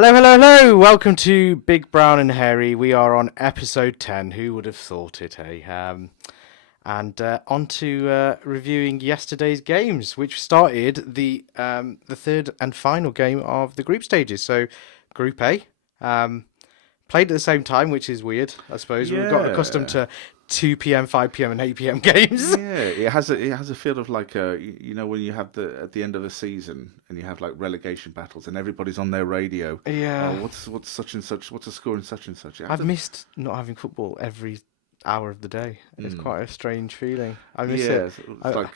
Hello, hello, hello! Welcome to Big Brown and Hairy. We are on episode 10. Who would have thought it, eh? And on to reviewing yesterday's games, which started the third and final game of the group stages. So, Group A played at the same time, which is weird, I suppose. We've got accustomed to 2 p.m., 5 p.m., and 8 p.m. games. Yeah, it has a feel of like when you have at the end of a season and you have like relegation battles and everybody's on their radio. Yeah. Oh, what's such and such? What's the score in such and such? I've missed not having football every hour of the day. It's quite a strange feeling. I miss it. It's like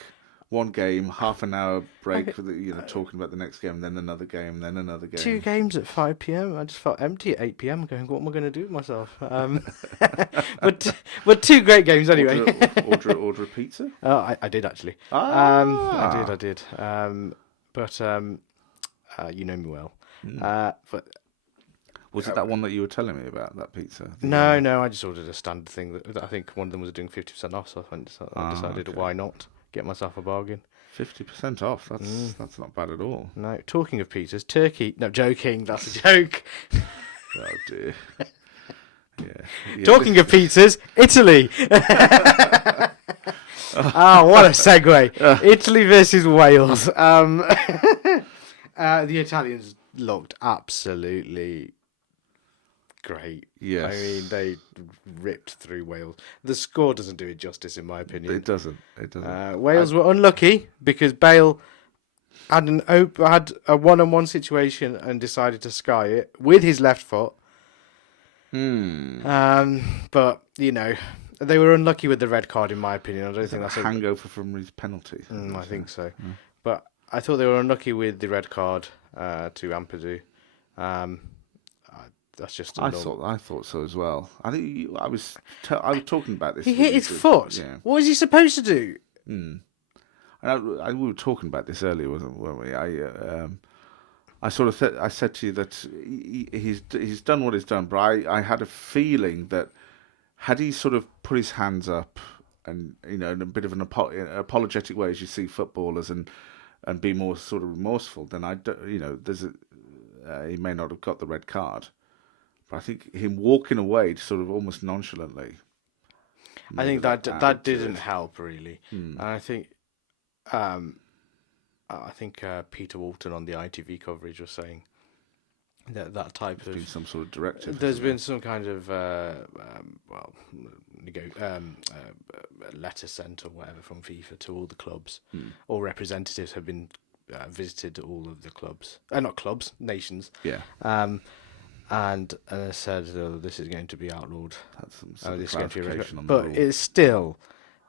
one game, half an hour break for talking about the next game, then another game, then another game. 2 games at 5 p.m. I just felt empty at 8 p.m. going, what am I going to do with myself? But 2 great games anyway. Order a pizza? Oh, I did actually. I did. But you know me well. But was it that one that you were telling me about, that pizza? No, I just ordered a standard thing that I think one of them was doing 50% off, so I decided why not get myself a bargain. 50% off. That's not bad at all. No, talking of pizzas, Turkey. No, joking. That's a joke. Oh dear. Yeah. Talking of pizzas, Italy. What a segue! Italy versus Wales. The Italians looked absolutely great. Yes. I mean, they ripped through Wales. The score doesn't do it justice, in my opinion. It doesn't. Wales were unlucky because Bale had a one-on-one situation and decided to sky it with his left foot. But they were unlucky with the red card, in my opinion. I don't think that's a hangover from his penalty. I think so. But I thought they were unlucky with the red card to Ampadu. That's just. I thought so as well. I think I was talking about this. He hit his foot. Yeah. What was he supposed to do? And we were talking about this earlier, weren't we? I said to you that he's done what he's done, but I had a feeling that had he sort of put his hands up and in a bit of an apologetic way, as you see footballers, and be more sort of remorseful, then he may not have got the red card. But I think him walking away sort of almost nonchalantly. I think that didn't help really, and I think. Peter Walton on the ITV coverage was saying that type of some sort of directive. There's been some kind of letter sent or whatever from FIFA to all the clubs. All representatives have been visited all of the clubs, not clubs, nations. Yeah. And said this is going to be outlawed. That's some sort of clarification on the but rule. it's still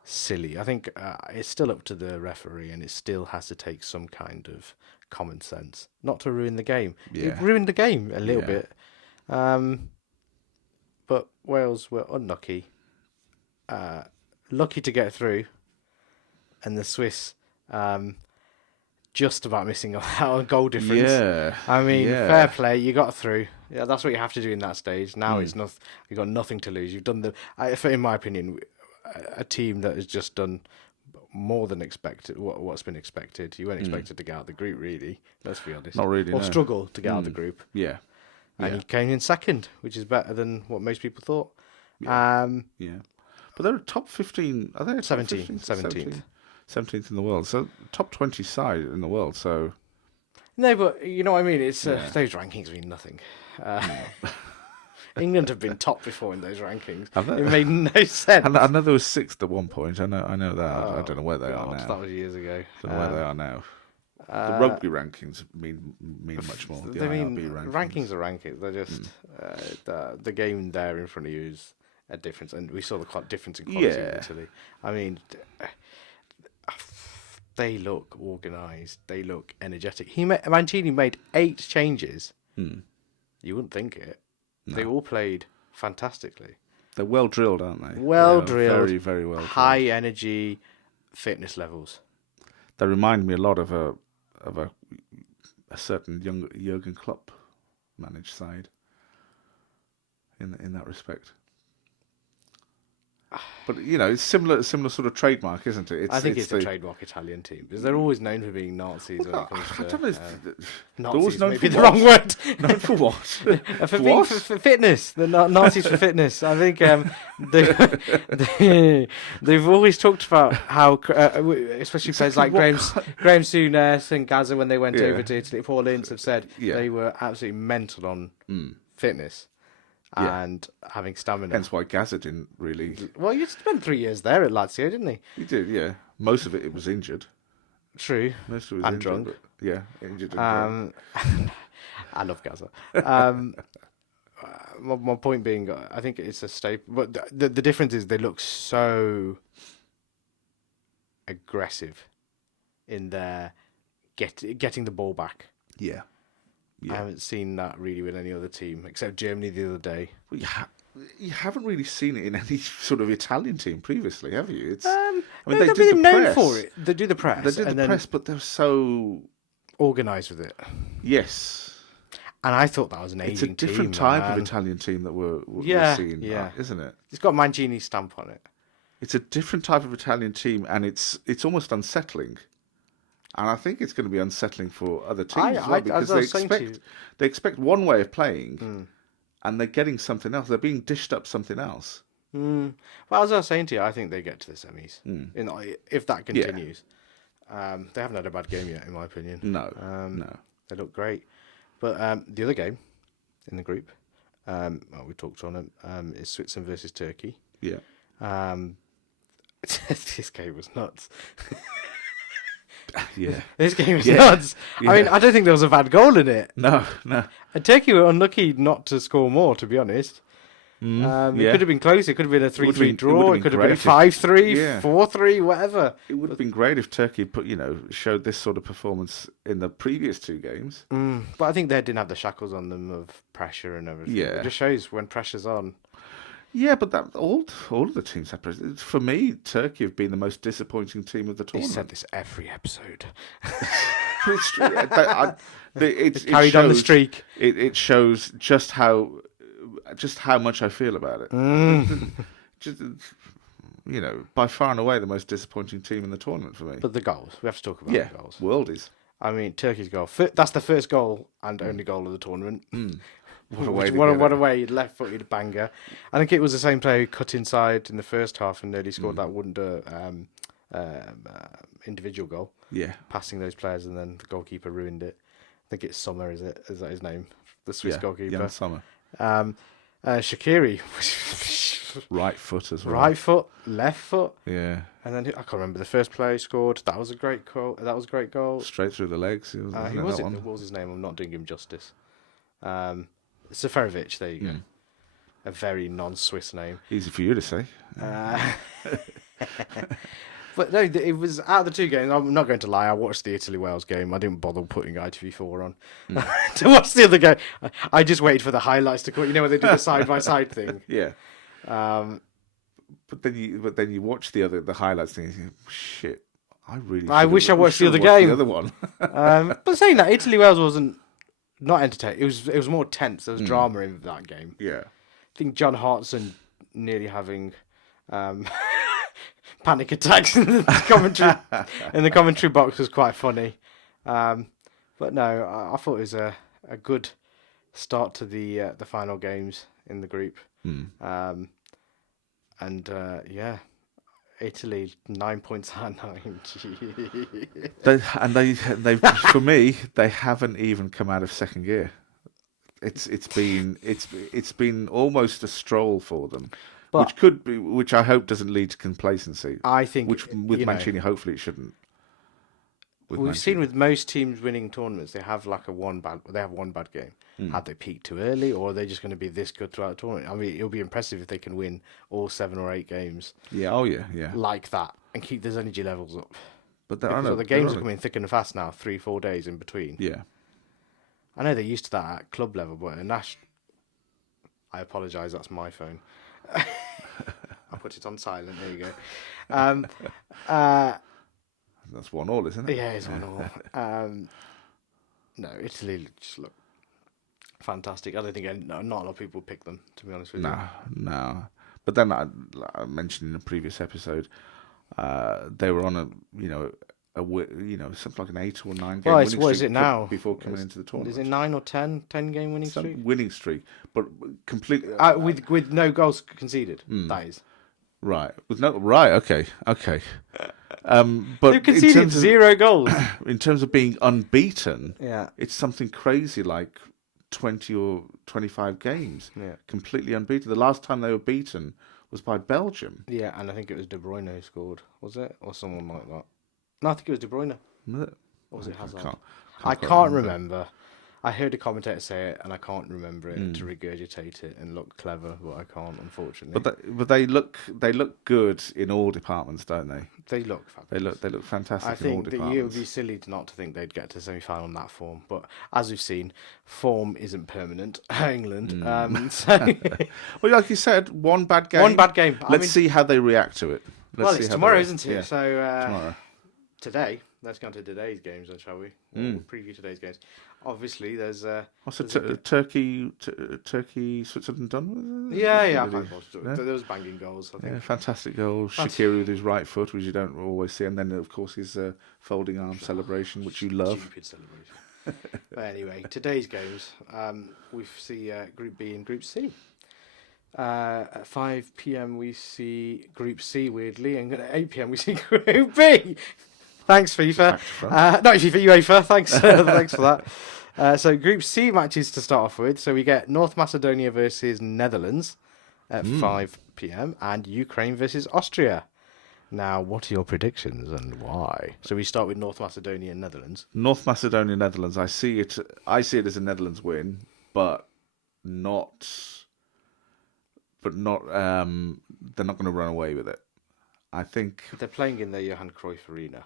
silly. I think it's still up to the referee, and it still has to take some kind of common sense, not to ruin the game. Yeah. It ruined the game a little bit, but Wales were unlucky, lucky to get through, and the Swiss just about missing out on goal difference. Yeah, I mean, fair play. You got through. Yeah, that's what you have to do in that stage. Now it's nothing. You've got nothing to lose. You've done in my opinion, a team that has just done more than expected. What's been expected? You weren't expected to get out of the group, really. Let's be honest. Not really. Or struggle to get out of the group. Yeah. And you came in second, which is better than what most people thought. Yeah. But they're a top 15. Are they 17th. 17th in the world. So top 20 side in the world. So. No, but you know what I mean. It's those rankings mean nothing. England have been top before in those rankings. It made no sense. I know there was 6th at one point. I know that. I don't know where they are now. That was years ago. I don't know where they are now. The rugby rankings mean much more. The IRB rankings are rankings. They're just the game there in front of you is a difference, and we saw the difference in quality in Italy. I mean, they look organised. They look energetic. Mancini made 8 changes. You wouldn't think it. No. They all played fantastically. They're well drilled, aren't they? Well drilled. Very, very well drilled. High energy fitness levels. They remind me a lot of a certain young Jurgen Klopp managed side in that respect. But it's similar sort of trademark, isn't it? I think it's a trademark Italian team because they're always known for being Nazis when it comes I to don't know. They're always Nazis. known Maybe for the what? wrong word. Known for what? For being for fitness. The Nazis for fitness. I think they've always talked about how, especially players like Graham Souness and Gaza, when they went over to Italy, Paul Ince have said they were absolutely mental on fitness. And having stamina. Hence why Gaza didn't really... Well, you spent 3 years there at Lazio, didn't he? He did, yeah. Most of it was injured. True. Most of it was and injured, drunk. But, yeah, injured and drunk. I love Gaza. My point being, I think it's a staple. But the difference is they look so aggressive in their getting the ball back. Yeah. I haven't seen that really with any other team, except Germany the other day. Well, you haven't really seen it in any sort of Italian team previously, have you? It's, they've been known for it. They do the press. They do the press, but they're so... organised with it. Yes. And I thought that was an aging team. It's a different type of Italian team that we're seeing, isn't it? It's got Mancini's stamp on it. It's a different type of Italian team, and it's almost unsettling. And I think it's going to be unsettling for other teams as well, because they expect one way of playing, and they're getting something else. They're being dished up something else. Well, as I was saying to you, I think they get to the semis if that continues. They haven't had a bad game yet, in my opinion. No, they look great. But the other game in the group, we talked on it, is Switzerland versus Turkey. Yeah. This game was nuts. Yeah. This game was nuts. Yeah. I mean, I don't think there was a bad goal in it. No. And Turkey were unlucky not to score more, to be honest. It could have been close. It could have been a 3-3 draw. It could have been a 5-3, 4-3, whatever. It would have been great if Turkey showed this sort of performance in the previous two games. But I think they didn't have the shackles on them of pressure and everything. Yeah. It just shows when pressure's on. Yeah, but all of the teams have pressure. For me, Turkey have been the most disappointing team of the tournament. You said this every episode. But it's true. It carried on the streak. It shows just how much I feel about it. Just, by far and away the most disappointing team in the tournament for me. But the goals, we have to talk about the goals. Worldies. I mean, Turkey's goal. That's the first goal and only goal of the tournament. What a way, left-footed banger. I think it was the same player who cut inside in the first half and nearly scored that wonder individual goal. Yeah. Passing those players, and then the goalkeeper ruined it. I think it's Sommer, is that his name? The Swiss goalkeeper. Jan Sommer. Shaquiri. Right foot as well. Right foot, left foot. Yeah. And then I can't remember the first player who scored. That was a great goal. Straight through the legs. What was his name? I'm not doing him justice. Seferovic, there you go. A very non-Swiss name. Easy for you to say. But no, it was out of the two games. I'm not going to lie. I watched the Italy-Wales game. I didn't bother putting ITV4 on to watch the other game. I just waited for the highlights to come. You know when they do the side-by-side thing. Yeah. But then you watch the highlights thing and you think, shit, I wish I watched the other game. The other one. But saying that, Italy-Wales wasn't not entertaining. It was more tense. There was drama in that game. Yeah. I think John Hartson nearly having panic attacks in the commentary box was quite funny. But no, I thought it was a good start to the final games in the group. Italy 9 points out of 9. They for me, they haven't even come out of second gear. It's been almost a stroll for them, but, which I hope doesn't lead to complacency. I think, which with Mancini, hopefully it shouldn't. We've seen with most teams winning tournaments, they have one bad game. Have they peaked too early, or are they just going to be this good throughout the tournament? I mean, it'll be impressive if they can win all 7 or 8 games. Yeah, oh yeah, like that, and keep those energy levels up. But the games are coming thick and fast now. 3-4 days in between. Yeah, I know they're used to that at club level, but in I apologise. That's my phone. I'll put it on silent. There you go. That's 1-1, isn't it? Yeah, it's 1-1. No, Italy just look fantastic. I don't think not a lot of people pick them, to be honest with you. No. But then I mentioned in a previous episode, they were on something like an 8 or 9 game Well, winning what is streak it now? before coming into the tournament. Is it 9 or 10? 10-game winning streak? Some winning streak, but completely With no goals conceded. That is. right. With no right. Okay. But They've conceded 0 goals. In terms of being unbeaten, Yeah. it's something crazy like 20 or 25 games. Yeah. Completely unbeaten. The last time they were beaten was by Belgium. Yeah, and I think it was De Bruyne who scored, was it? Or someone like that. No, I think it was De Bruyne. Was it? Or was it Hazard? I I can't remember. I heard a commentator say it, and I can't remember it to regurgitate it and look clever, but I can't, unfortunately. But they look good in all departments, don't they? They look fabulous. They look fantastic I in all think that departments. it would be silly not to think they'd get to semi-final in that form. But as we've seen, form isn't permanent. England. So Well, like you said, one bad game. one bad game. Let's see how they react to it. Well, it's tomorrow, isn't it? Yeah. So Tomorrow. today, let's go on to today's games, then, shall we? We'll preview today's games. Obviously, there's Turkey, Switzerland done with it? yeah. I Really? can't watch it. There was banging goals, I think. Yeah, fantastic goal. Shaquiri with his right foot, which you don't always see, and then of course his folding arm celebration, which you love. Stupid celebration. But anyway, today's games, we see Group B and Group C. At 5 p.m. we see Group C, weirdly, and at 8 p.m. we see Group B. Thanks, FIFA. Not FIFA, UEFA. Thanks, thanks for that. So Group C matches to start off with. So we get North Macedonia versus Netherlands at 5 p.m. and Ukraine versus Austria. Now, what are your predictions and why? So we start with North Macedonia and Netherlands. North Macedonia, Netherlands. I see it as a Netherlands win, but not. They're not going to run away with it. I think They're playing in the Johan Cruyff Arena.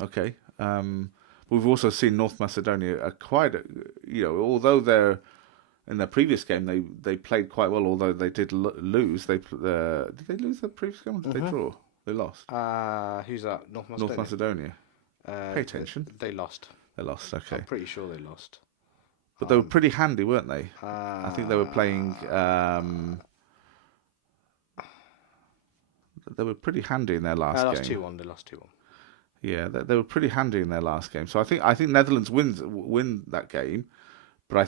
Okay. We've also seen North Macedonia although they're in their previous game they played quite well. Although they did lose, did they lose their previous game? Or did they draw? They lost. Who's that? North Macedonia. North Macedonia. Pay attention. They lost. They lost. Okay. I'm pretty sure they lost. But they were pretty handy, weren't they? I think they were playing. They were pretty handy in their last game. They lost 2-1. Yeah, they were pretty handy in their last game. So I think Netherlands win that game, but I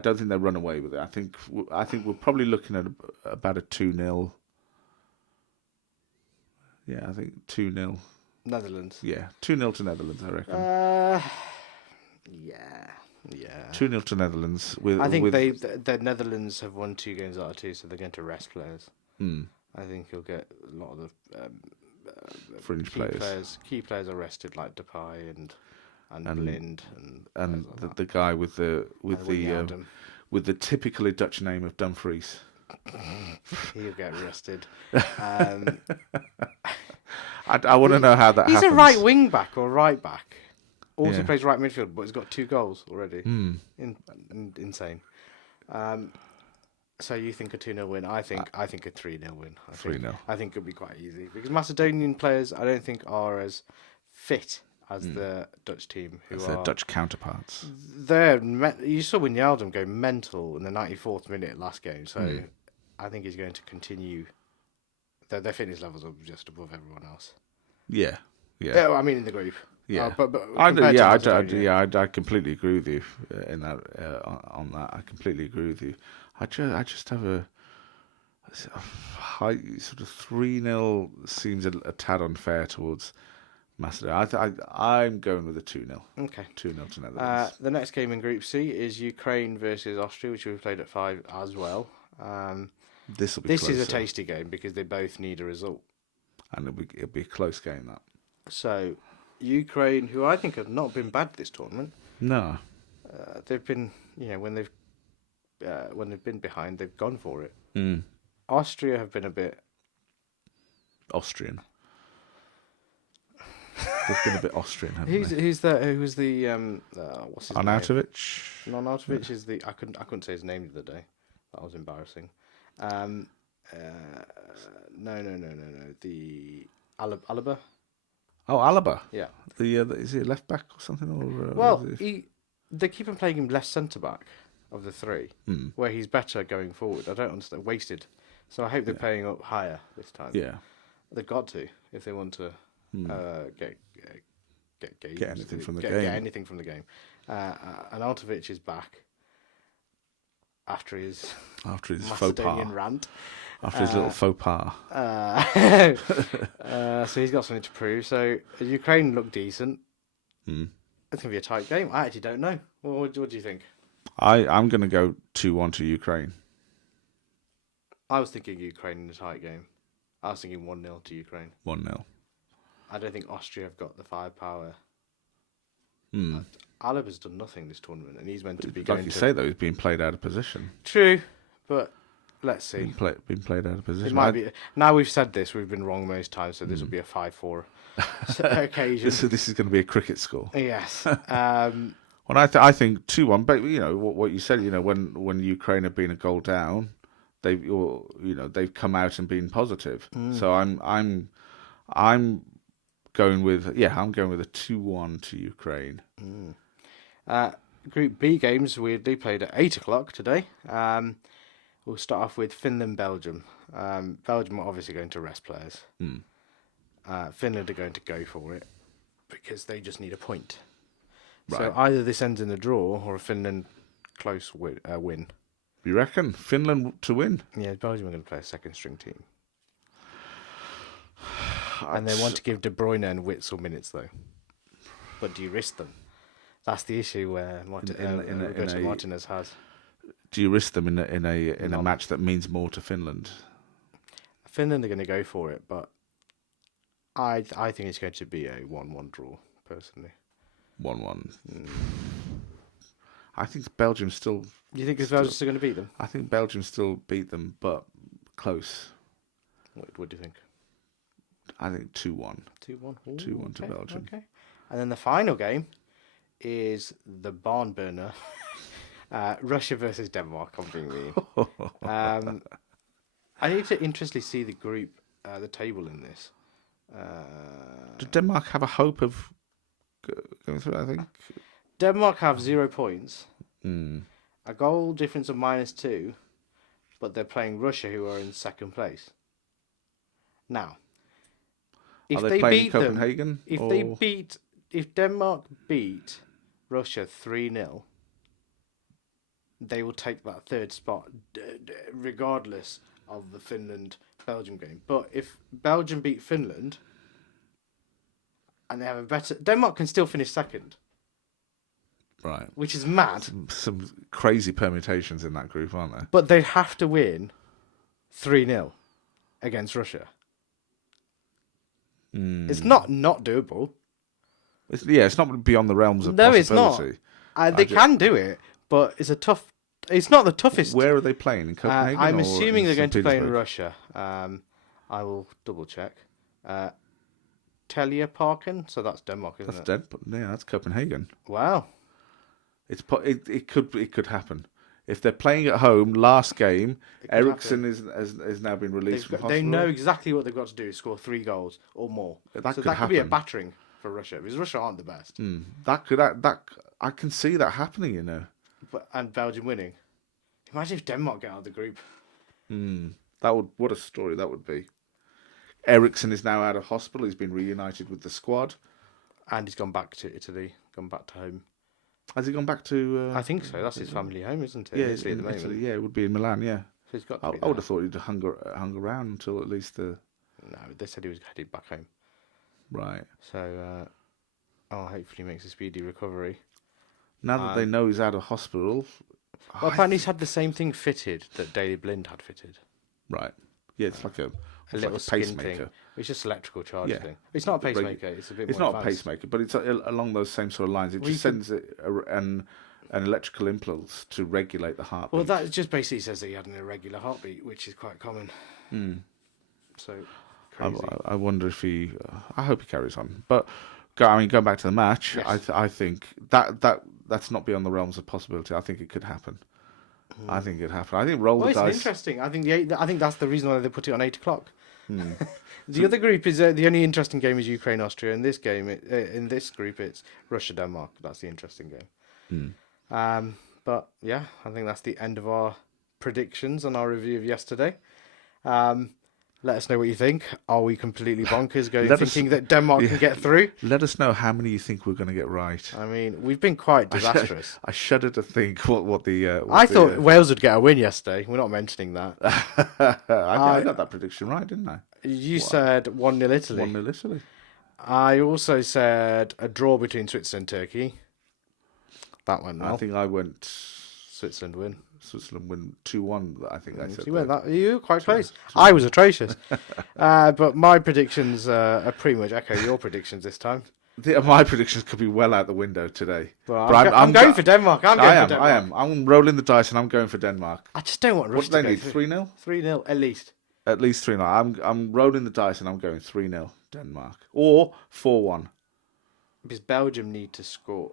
don't think they run away with it. I think we're probably looking at about a 2-0. Yeah, I think 2-0. Netherlands. Yeah, 2-0 to Netherlands, I reckon. Yeah. 2-0 to Netherlands. I think the Netherlands have won 2 games out of 2, so they're going to rest players. I think you'll get a lot of the fringe players. Key players are rested, like Depay and Blind and the guy with the typically Dutch name of Dumfries. He'll get rested. I want to know how that happens. He's a right wing back or right back. Also plays right midfield, but he's got 2 goals already. Insane. So you think a 2-0 win? I think a 3-0 win. 3-0. I think it'll be quite easy because Macedonian players I don't think are as fit as the Dutch team, who as are their Dutch counterparts. You saw Wijnaldum go mental in the 94th minute last game, so I think he's going to continue. Their fitness levels are just above everyone else. Yeah. I mean, in the group. Yeah, but I completely agree with you in that. On that, I completely agree with you. I just have a high sort of 3-0 seems a tad unfair towards Macedonia. I'm going with a 2-0. Okay. 2-0 to Netherlands. The next game in Group C is Ukraine versus Austria, which we played at 5 as well. This is a tasty game because they both need a result, and it'll be a close game. That. So, Ukraine, who I think have not been bad this tournament. No. They've been, when they've been behind, they've gone for it. Austria have been a bit Austrian. They've been a bit Austrian, haven't they? Who's the what's his name? Arnautovic? No, Arnautovic is the I couldn't say his name the other day. That was embarrassing. No. The Alaba. Oh, Alaba. Yeah. Is he a left back or something? Or they keep on playing him left centre back. of the three, where he's better going forward. I don't understand. Wasted. So I hope they're paying up higher this time. Yeah. They've got to if they want to get games, Get anything from the get game. anything from the game. And Artovich is back after his faux Macedonian pas. rant. After his little faux pas. So he's got something to prove. So Ukraine look decent. Mm. It's gonna be a tight game. I actually don't know. What do you think? I'm going to go 2-1 to Ukraine. I was thinking Ukraine in a tight game. I was thinking 1-0 to Ukraine. 1-0. I don't think Austria have got the firepower. Mm. Alab has done nothing this tournament, and he's meant to be Like going you to... say, though, he's being played out of position. True, but let's see. Been played out of position. It might be. Now we've said this, we've been wrong most times, so this will be a 5-4 occasion. This is going to be a cricket score. Yes. Well, I think 2-1. But you know what you said. You know when Ukraine have been a goal down, they've come out and been positive. So I'm going with a 2-1 to Ukraine. Group B games weirdly played at 8:00 today. We'll start off with Finland, Belgium. Belgium are obviously going to rest players. Finland are going to go for it because they just need a point. Right. So either this ends in a draw or a Finland close win. You reckon Finland to win? Yeah, Belgium are going to play a second string team. And they want to give De Bruyne and Witsel minutes though. But do you risk them? That's the issue where Roberto Martinez has. Do you risk them in a match that means more to Finland? Finland are going to go for it, but I think it's going to be a 1-1 draw, personally. 1-1. I think Belgium still... Do you think Belgium's still going to beat them? I think Belgium still beat them, but close. What do you think? I think 2-1. 2-1? 2-1 to Belgium. Okay. And then the final game is the barn burner. Russia versus Denmark, I'm being mean. I need to interestingly see the group, the table in this. Did Denmark have a hope of going through, I think? Denmark have 0 points, Mm. a goal difference of -2, but they're playing Russia, who are in second place. Now, if Are they they playing beat Copenhagen? them, if Denmark beat Russia 3-0, they will take that third spot, regardless of the Finland-Belgium game. But if Belgium beat Finland, and they have a better... Denmark can still finish second. Right. Which is mad. Some crazy permutations in that group, aren't there? But they'd have to win 3-0 against Russia. It's not doable. It's not beyond the realms of No, it's possibility. not. They can do it, but it's a tough... It's not the toughest. Where are they playing? In Copenhagen? I'm or assuming they're in going to play in Petersburg? Russia. I will double check. Teleparken, so that's Denmark, isn't That's it? that's Copenhagen. Wow. It could happen. If they're playing at home, last game, could Ericsson has now been released from They hospital. know exactly what they've got to do: score 3 goals or more. That so could that could be a happen. battering for Russia, because Russia aren't the best. That I can see that happening. You know. And Belgium winning. Imagine if Denmark get out of the group. What a story that would be. Ericsson is now out of hospital. He's been reunited with the squad. And he's gone back to Italy, gone back to home. Has he gone back to? I think so. That's his family home, isn't it? Yeah, Italy at the in moment. Italy. Yeah, it would be in Milan. Yeah, So he's got to I be would there. have thought he'd hung around until at least the No, they said he was headed back home. right. So, hopefully he makes a speedy recovery. Now that they know he's out of hospital, Well, apparently he's had the same thing fitted that Daley Blind had fitted. right? Yeah, it's like a Little skin pacemaker. thing. It's just electrical charge Yeah. thing. It's not a Regu- pacemaker. It's a bit It's more not a advanced. pacemaker, but it's along those same sort of lines. It Well, just sends an electrical impulse to regulate the heartbeat. Well, that just basically says that he had an irregular heartbeat, which is quite common. So, crazy. I wonder if he. I hope he carries on. But going back to the match, Yes. I think that's not beyond the realms of possibility. I think it could happen. I think it happened. I think roll Well, the it's dice. interesting. I think that's the reason why they put it on 8:00. The other group is the only interesting game is Ukraine Austria. In this game, in this group, it's Russia Denmark. That's the interesting game. But yeah, I think that's the end of our predictions and our review of yesterday. Let us know what you think. Are we completely bonkers thinking that Denmark can get through? Let us know how many you think we're going to get right. I mean, we've been quite disastrous. I shudder to think what the. I thought Wales would get a win yesterday. We're not mentioning that. I got that prediction right, didn't I? You said 1-0 Italy. 1-0 Italy. I also said a draw between Switzerland and Turkey. That went well. I think I went Switzerland win. Switzerland win 2-1. I think I said You were quite close. I was atrocious. But my predictions are pretty much echo your predictions this time. My predictions could be well out the window today. But I'm going for Denmark. I am. I'm rolling the dice and I'm going for Denmark. I just don't want Russia What do to they go need? 3-0? 3-0 at least. At least 3-0. I'm rolling the dice and I'm going 3-0 Denmark. Or 4-1. Because Belgium need to score.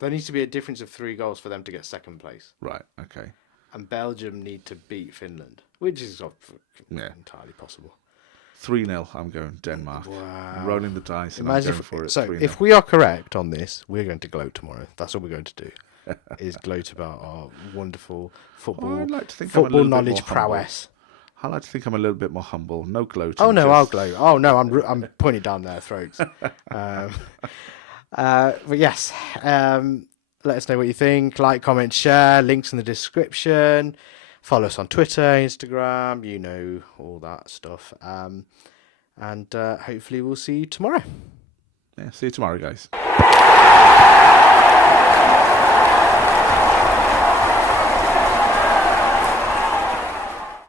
There needs to be a difference of 3 goals for them to get second place. Right, okay. And Belgium need to beat Finland, which is entirely possible. 3-0, I'm going Denmark. Wow. I'm rolling the dice and I'm going for it. So 3-0. if we are correct on this, we're going to gloat tomorrow. That's what we're going to do. Is gloat about our wonderful football, I'd like to think I'm a football little bit knowledge more humble. prowess. I like to think I'm a little bit more humble. No gloating. Oh no, just... I'll gloat. Oh no, I'm pointing down their throats. But yes, let us know what you think. Like, comment, share. Links in the description. Follow us on Twitter, Instagram. You know all that stuff. And hopefully we'll see you tomorrow. Yeah, see you tomorrow, guys.